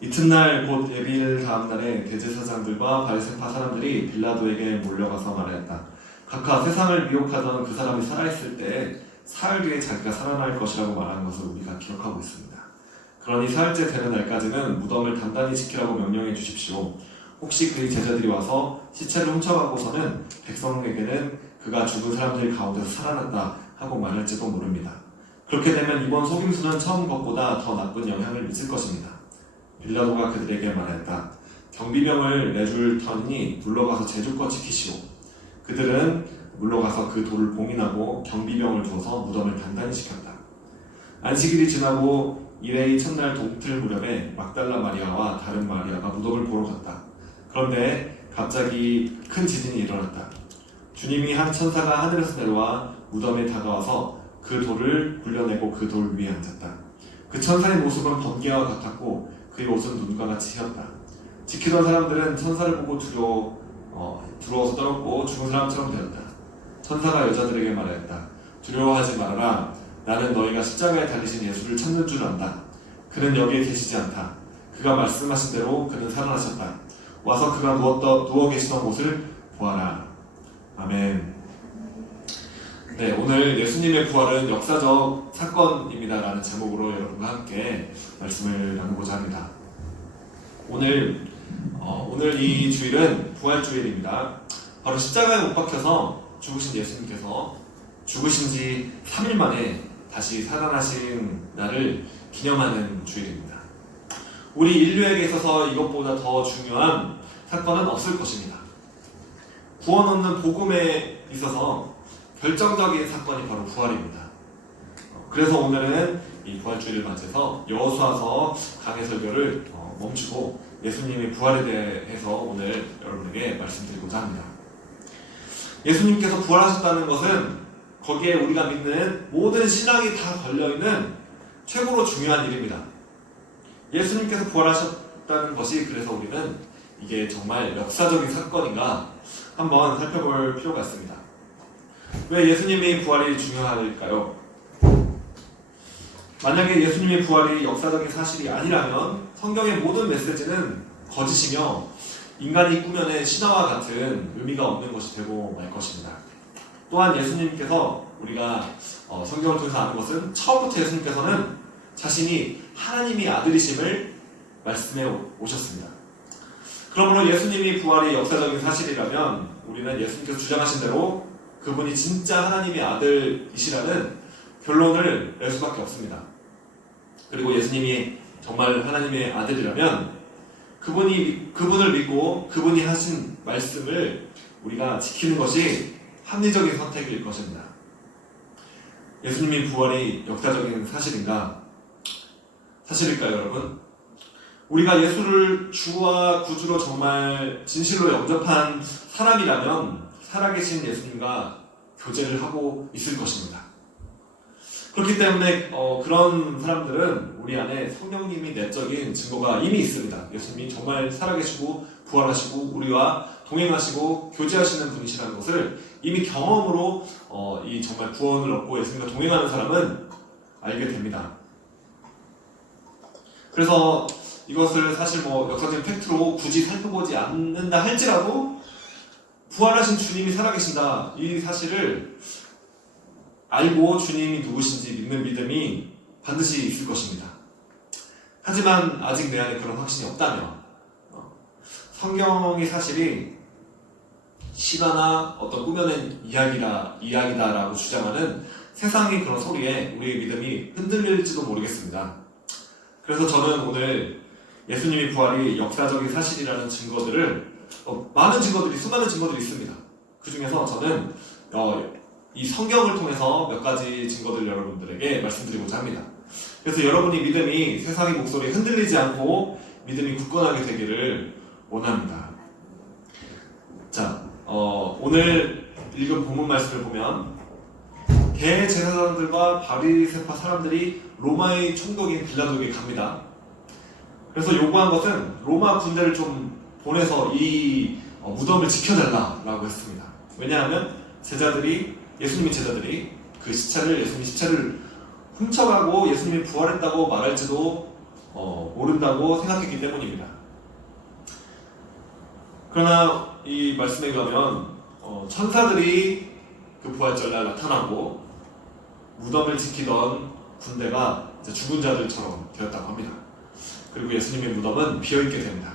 이튿날 곧 예비일 다음 날에 대제사장들과 바리새파 사람들이 빌라도에게 몰려가서 말하였다. 각하 세상을 미혹하던 그 사람이 살아있을 때 사흘 뒤에 자기가 살아날 것이라고 말한 것을 우리가 기억하고 있습니다. 그러니 사흘째 되는 날까지는 무덤을 단단히 지키라고 명령해 주십시오. 혹시 그의 제자들이 와서 시체를 훔쳐가고서는 백성에게는 그가 죽은 사람들 가운데서 살아났다 하고 말할지도 모릅니다. 그렇게 되면 이번 속임수는 처음 것보다 더 나쁜 영향을 미칠 것입니다. 빌라도가 그들에게 말했다. 경비병을 내줄 터니 물러가서 제주껏 지키시오. 그들은 물러가서 그 돌을 봉인하고 경비병을 두어서 무덤을 단단히 지켰다. 안식일이 지나고 이레이 첫날 동틀 무렵에 막달라 마리아와 다른 마리아가 무덤을 보러 갔다. 그런데 갑자기 큰 지진이 일어났다. 주님이 한 천사가 하늘에서 내려와 무덤에 다가와서 그 돌을 굴려내고 그 돌 위에 앉았다. 그 천사의 모습은 번개와 같았고 그의 옷은 눈과 같이 희었다. 지키던 사람들은 천사를 보고 두려워서 떨었고 죽은 사람처럼 되었다. 천사가 여자들에게 말하였다. 두려워하지 말아라. 나는 너희가 십자가에 달리신 예수를 찾는 줄 안다. 그는 여기에 계시지 않다. 그가 말씀하신 대로 그는 살아나셨다. 와서 그가 누워 계시던 곳을 보아라. 아멘. 네, 오늘 예수님의 부활은 역사적 사건입니다라는 제목으로 여러분과 함께 말씀을 나누고자 합니다. 오늘 이 주일은 부활주일입니다. 바로 십자가에 못 박혀서 죽으신 예수님께서 죽으신 지 3일 만에 다시 살아나신 날을 기념하는 주일입니다. 우리 인류에게 있어서 이것보다 더 중요한 사건은 없을 것입니다. 구원 얻는 복음에 있어서 결정적인 사건이 바로 부활입니다. 그래서 오늘은 이 부활주일을 맞이해서 여호수아서 강해 설교를 멈추고 예수님의 부활에 대해서 오늘 여러분에게 말씀드리고자 합니다. 예수님께서 부활하셨다는 것은 거기에 우리가 믿는 모든 신앙이 다 걸려있는 최고로 중요한 일입니다. 예수님께서 부활하셨다는 것이 그래서 우리는 이게 정말 역사적인 사건인가 한번 살펴볼 필요가 있습니다. 왜 예수님의 부활이 중요할까요? 만약에 예수님의 부활이 역사적인 사실이 아니라면 성경의 모든 메시지는 거짓이며 인간이 꾸며낸 신화와 같은 의미가 없는 것이 되고 말 것입니다. 또한 예수님께서 우리가 성경을 통해서 아는 것은 처음부터 예수님께서는 자신이 하나님의 아들이심을 말씀해 오셨습니다. 그러므로 예수님이 부활이 역사적인 사실이라면 우리는 예수님께서 주장하신 대로 그분이 진짜 하나님의 아들이시라는 결론을 낼 수밖에 없습니다. 그리고 예수님이 정말 하나님의 아들이라면 그분을 믿고 그분이 하신 말씀을 우리가 지키는 것이 합리적인 선택일 것입니다. 예수님의 부활이 역사적인 사실일까요, 여러분? 우리가 예수를 주와 구주로 정말 진실로 영접한 사람이라면 살아계신 예수님과 교제를 하고 있을 것입니다. 그렇기 때문에 그런 사람들은 우리 안에 성령님이 내적인 증거가 이미 있습니다. 예수님이 정말 살아계시고 부활하시고 우리와 동행하시고 교제하시는 분이시라는 것을 이미 경험으로 이 정말 구원을 얻고 예수님과 동행하는 사람은 알게 됩니다. 그래서 이것을 사실 역사적인 팩트로 굳이 살펴보지 않는다 할지라도 부활하신 주님이 살아계신다 이 사실을 알고 주님이 누구신지 믿는 믿음이 반드시 있을 것입니다. 하지만 아직 내 안에 그런 확신이 없다면 성경의 사실이 신화나 어떤 꾸며낸 이야기다라고 주장하는 세상의 그런 소리에 우리의 믿음이 흔들릴지도 모르겠습니다. 그래서 저는 오늘 예수님의 부활이 역사적인 사실이라는 증거들을 수많은 증거들이 있습니다. 그 중에서 저는 이 성경을 통해서 몇 가지 증거들을 여러분들에게 말씀드리고자 합니다. 그래서 여러분이 믿음이 세상의 목소리에 흔들리지 않고 믿음이 굳건하게 되기를 원합니다. 자, 오늘 읽은 본문 말씀을 보면 대제사장들과 바리새파 사람들이 로마의 총독인 빌라도에게 갑니다. 그래서 요구한 것은 로마 군대를 좀 보내서 이 무덤을 지켜달라고 했습니다. 왜냐하면 예수님의 제자들이 예수님의 시체를 훔쳐가고 예수님이 부활했다고 말할지도 모른다고 생각했기 때문입니다. 그러나 이 말씀에 가면 천사들이 그 부활절날 나타나고 무덤을 지키던 군대가 이제 죽은 자들처럼 되었다고 합니다. 그리고 예수님의 무덤은 비어있게 됩니다.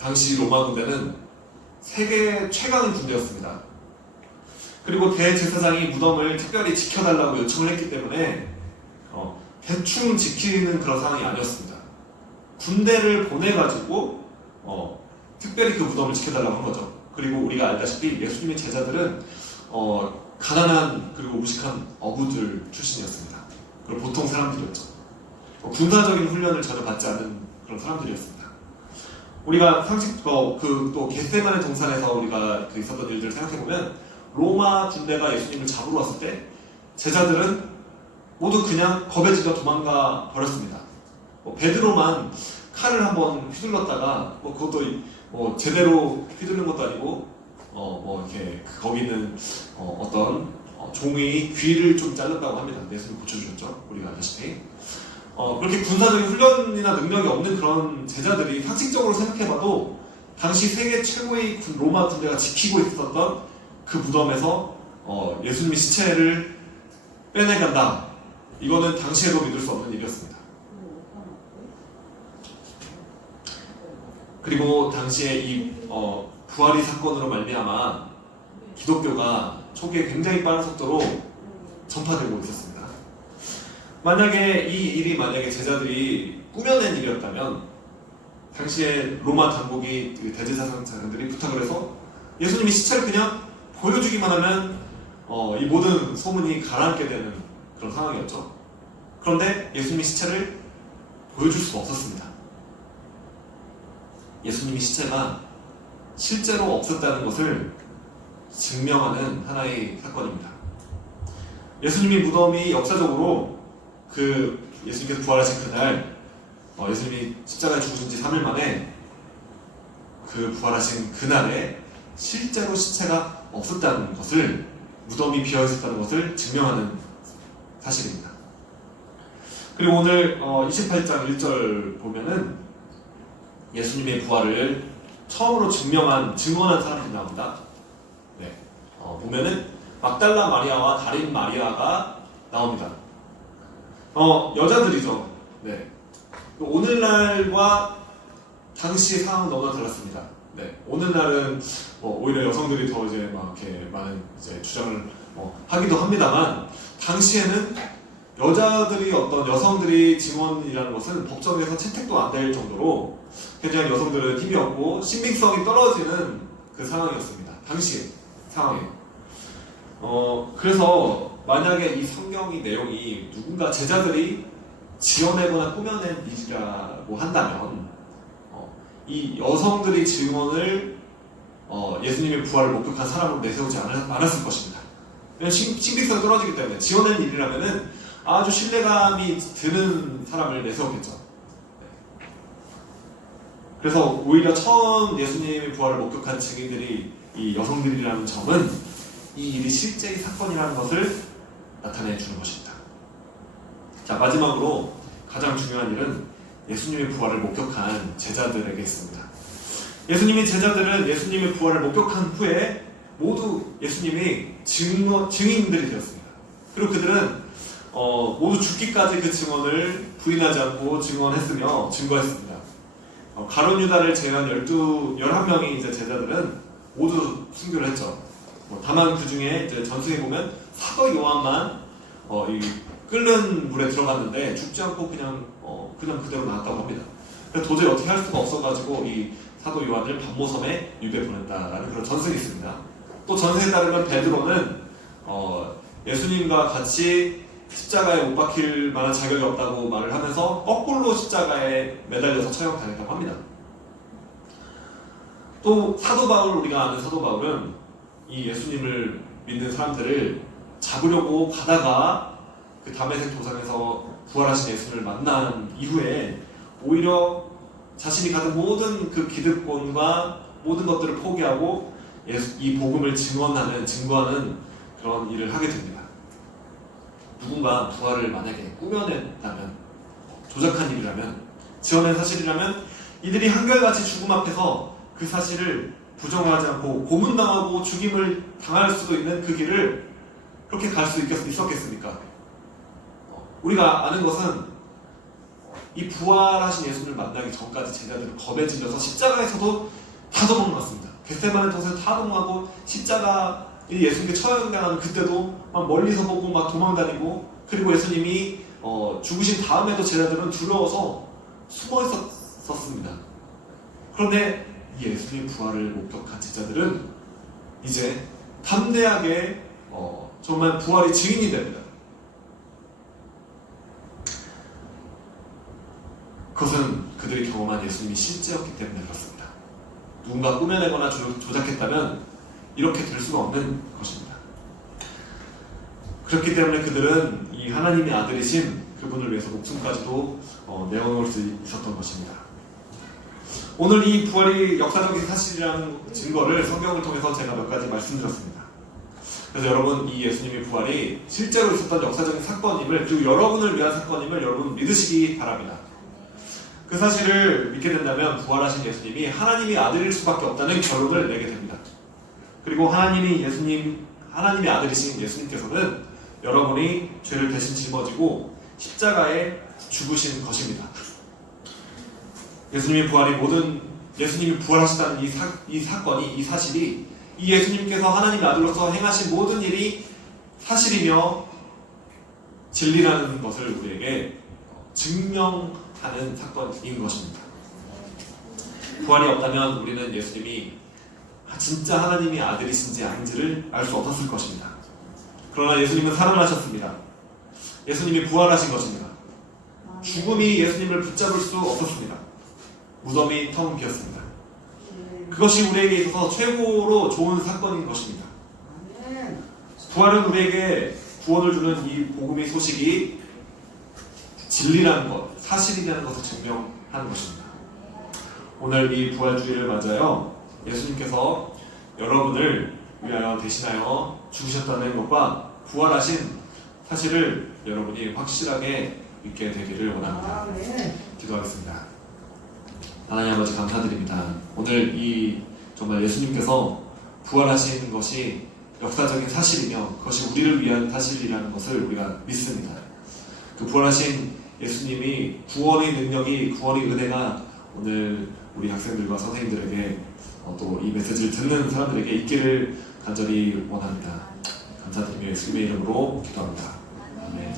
당시 로마 군대는 세계 최강 군대였습니다. 그리고 대제사장이 무덤을 특별히 지켜달라고 요청을 했기 때문에 대충 지키는 그런 상황이 아니었습니다. 군대를 보내가지고 특별히 그 무덤을 지켜달라고 한 거죠. 그리고 우리가 알다시피 예수님의 제자들은 가난한 그리고 무식한 어부들 출신이었습니다. 그리고 보통 사람들이었죠. 군사적인 훈련을 전혀 받지 않은 그런 사람들이었습니다. 우리가 또 겟세마네 동산에서 우리가 있었던 일들을 생각해보면 로마 군대가 예수님을 잡으러 왔을 때 제자들은 모두 그냥 겁에 질려 도망가 버렸습니다. 베드로만 칼을 한번 휘둘렀다가 그것도 제대로 휘두른 것도 아니고 이렇게 거기 있는 어떤 종이 귀를 좀 잘랐다고 합니다. 예수님 고쳐주셨죠. 우리가 알다시피 그렇게 군사적인 훈련이나 능력이 없는 그런 제자들이 상식적으로 생각해봐도 당시 세계 최고의 로마 군대가 지키고 있었던 그 무덤에서 예수님의 시체를 빼내간다. 이거는 당시에도 믿을 수 없는 일이었습니다. 그리고 당시에 이 부활이 사건으로 말미암아 기독교가 초기에 굉장히 빠른 속도로 전파되고 있었습니다. 만약에 이 일이 제자들이 꾸며낸 일이었다면 당시에 로마 당국이 대제사장들이 부탁을 해서 예수님이 시체를 그냥 보여주기만 하면 이 모든 소문이 가라앉게 되는 그런 상황이었죠. 그런데 예수님의 시체를 보여줄 수가 없었습니다. 예수님의 시체가 실제로 없었다는 것을 증명하는 하나의 사건입니다. 예수님의 무덤이 역사적으로 예수님께서 부활하신 그날 예수님이 십자가에 죽으신 지 3일 만에 그 부활하신 그날에 실제로 시체가 없었다는 것을, 무덤이 비어있었다는 것을 증명하는 사실입니다. 그리고 오늘 28장 1절 보면은 예수님의 부활을 처음으로 증언한 사람들이 나옵니다. 네, 보면은 막달라 마리아와 다른 마리아가 나옵니다. 여자들이죠. 네, 오늘날과 당시의 상황은 너무나 달랐습니다. 네, 오늘날은 오히려 여성들이 더 이렇게 많은 주장을 하기도 합니다만, 당시에는 여성들이 증언이라는 것은 법정에서 채택도 안 될 정도로 굉장히 여성들은 힘이 없고 신빙성이 떨어지는 그 상황이었습니다. 당시 상황에. 그래서 만약에 이 성경의 내용이 누군가 제자들이 지어내거나 꾸며낸 일이라고 한다면 이 여성들이 증언을 예수님의 부활을 목격한 사람으로 내세우지 않았을 것입니다. 왜냐하면 신빙성이 떨어지기 때문에 지어낸 일이라면은 아주 신뢰감이 드는 사람을 내세웠겠죠. 그래서 오히려 처음 예수님의 부활을 목격한 증인들이 이 여성들이라는 점은 이 일이 실제의 사건이라는 것을 나타내 주는 것입니다. 자, 마지막으로 가장 중요한 일은 예수님의 부활을 목격한 제자들에게 있습니다. 예수님의 제자들은 예수님의 부활을 목격한 후에 모두 예수님이 증인들이 되었습니다. 그리고 그들은 모두 죽기까지 그 증언을 부인하지 않고 증거했습니다. 가룟 유다를 제외한 11명의 제자들은 모두 순교를 했죠. 다만 그 중에 전승에 보면 사도 요한만 이 끓는 물에 들어갔는데 죽지 않고 그냥 그대로 나왔다고 합니다. 그래서 도저히 어떻게 할 수가 없어가지고 이 사도 요한을 반모섬에 유배 보냈다라는 그런 전승이 있습니다. 또 전승에 따르면 베드로는 예수님과 같이 십자가에 못 박힐 만한 자격이 없다고 말을 하면서 거꾸로 십자가에 매달려서 처형당했다고 합니다. 또 우리가 아는 사도 바울은 이 예수님을 믿는 사람들을 잡으려고 가다가 그 다메섹 도상에서 부활하신 예수님을 만난 이후에 오히려 자신이 가진 모든 그 기득권과 모든 것들을 포기하고 이 복음을 증거하는 그런 일을 하게 됩니다. 누군가 부활을 만약에 꾸며낸다면, 조작한 일이라면, 지어낸 사실이라면 이들이 한결같이 죽음 앞에서 그 사실을 부정하지 않고 고문당하고 죽임을 당할 수도 있는 그 길을 그렇게 갈 수 있었겠습니까? 우리가 아는 것은 이 부활하신 예수님을 만나기 전까지 제자들은 겁에 질려서 십자가에서도 다 도망갔습니다. 겟세마네 동산에서 다 도망하고, 십자가 예수님께 처형당하는 그때도 막 멀리서 보고 막 도망다니고, 그리고 예수님이 죽으신 다음에도 제자들은 두려워서 숨어 있었습니다. 그런데 이 예수님 부활을 목격한 제자들은 이제 담대하게 정말 부활의 증인이 됩니다. 그것은 그들이 경험한 예수님이 실제였기 때문에 그렇습니다. 누군가 꾸며내거나 조작했다면 이렇게 될 수가 없는 것입니다. 그렇기 때문에 그들은 이 하나님의 아들이신 그분을 위해서 목숨까지도 내어놓을 수 있었던 것입니다. 오늘 이 부활이 역사적인 사실이라는 증거를 성경을 통해서 제가 몇 가지 말씀드렸습니다. 그래서 여러분, 이 예수님의 부활이 실제로 있었던 역사적인 사건임을, 그리고 여러분을 위한 사건임을 여러분 믿으시기 바랍니다. 그 사실을 믿게 된다면 부활하신 예수님이 하나님의 아들일 수밖에 없다는 결론을 내게 됩니다. 그리고 하나님의 아들이신 예수님께서는 여러분이 죄를 대신 짊어지고 십자가에 죽으신 것입니다. 예수님이 부활하셨다는 이 사건이, 이 사실이, 이 예수님께서 하나님의 아들로서 행하신 모든 일이 사실이며 진리라는 것을 우리에게 증명하는 사건인 것입니다. 부활이 없다면 우리는 예수님이 진짜 하나님의 아들이신지 아닌지를 알 수 없었을 것입니다. 그러나 예수님은 살아나셨습니다. 예수님이 부활하신 것입니다. 죽음이 예수님을 붙잡을 수 없었습니다. 무덤이 텅 비었습니다. 그것이 우리에게 있어서 최고로 좋은 사건인 것입니다. 부활은 우리에게 구원을 주는 이 복음의 소식이 진리라는 것, 사실이라는 것을 증명하는 것입니다. 오늘 이 부활주의를 맞아요, 예수님께서 여러분을 위하여 대신하여 죽으셨다는 것과 부활하신 사실을 여러분이 확실하게 믿게 되기를 원합니다. 기도하겠습니다. 하나님 아버지, 감사드립니다. 오늘 이 정말 예수님께서 부활하신 것이 역사적인 사실이며 그것이 우리를 위한 사실이라는 것을 우리가 믿습니다. 그 부활하신 예수님이 구원의 능력이, 구원의 은혜가 오늘 우리 학생들과 선생님들에게 또 이 메시지를 듣는 사람들에게 있기를 간절히 원합니다. 감사드리며 예수님의 이름으로 기도합니다. 아멘.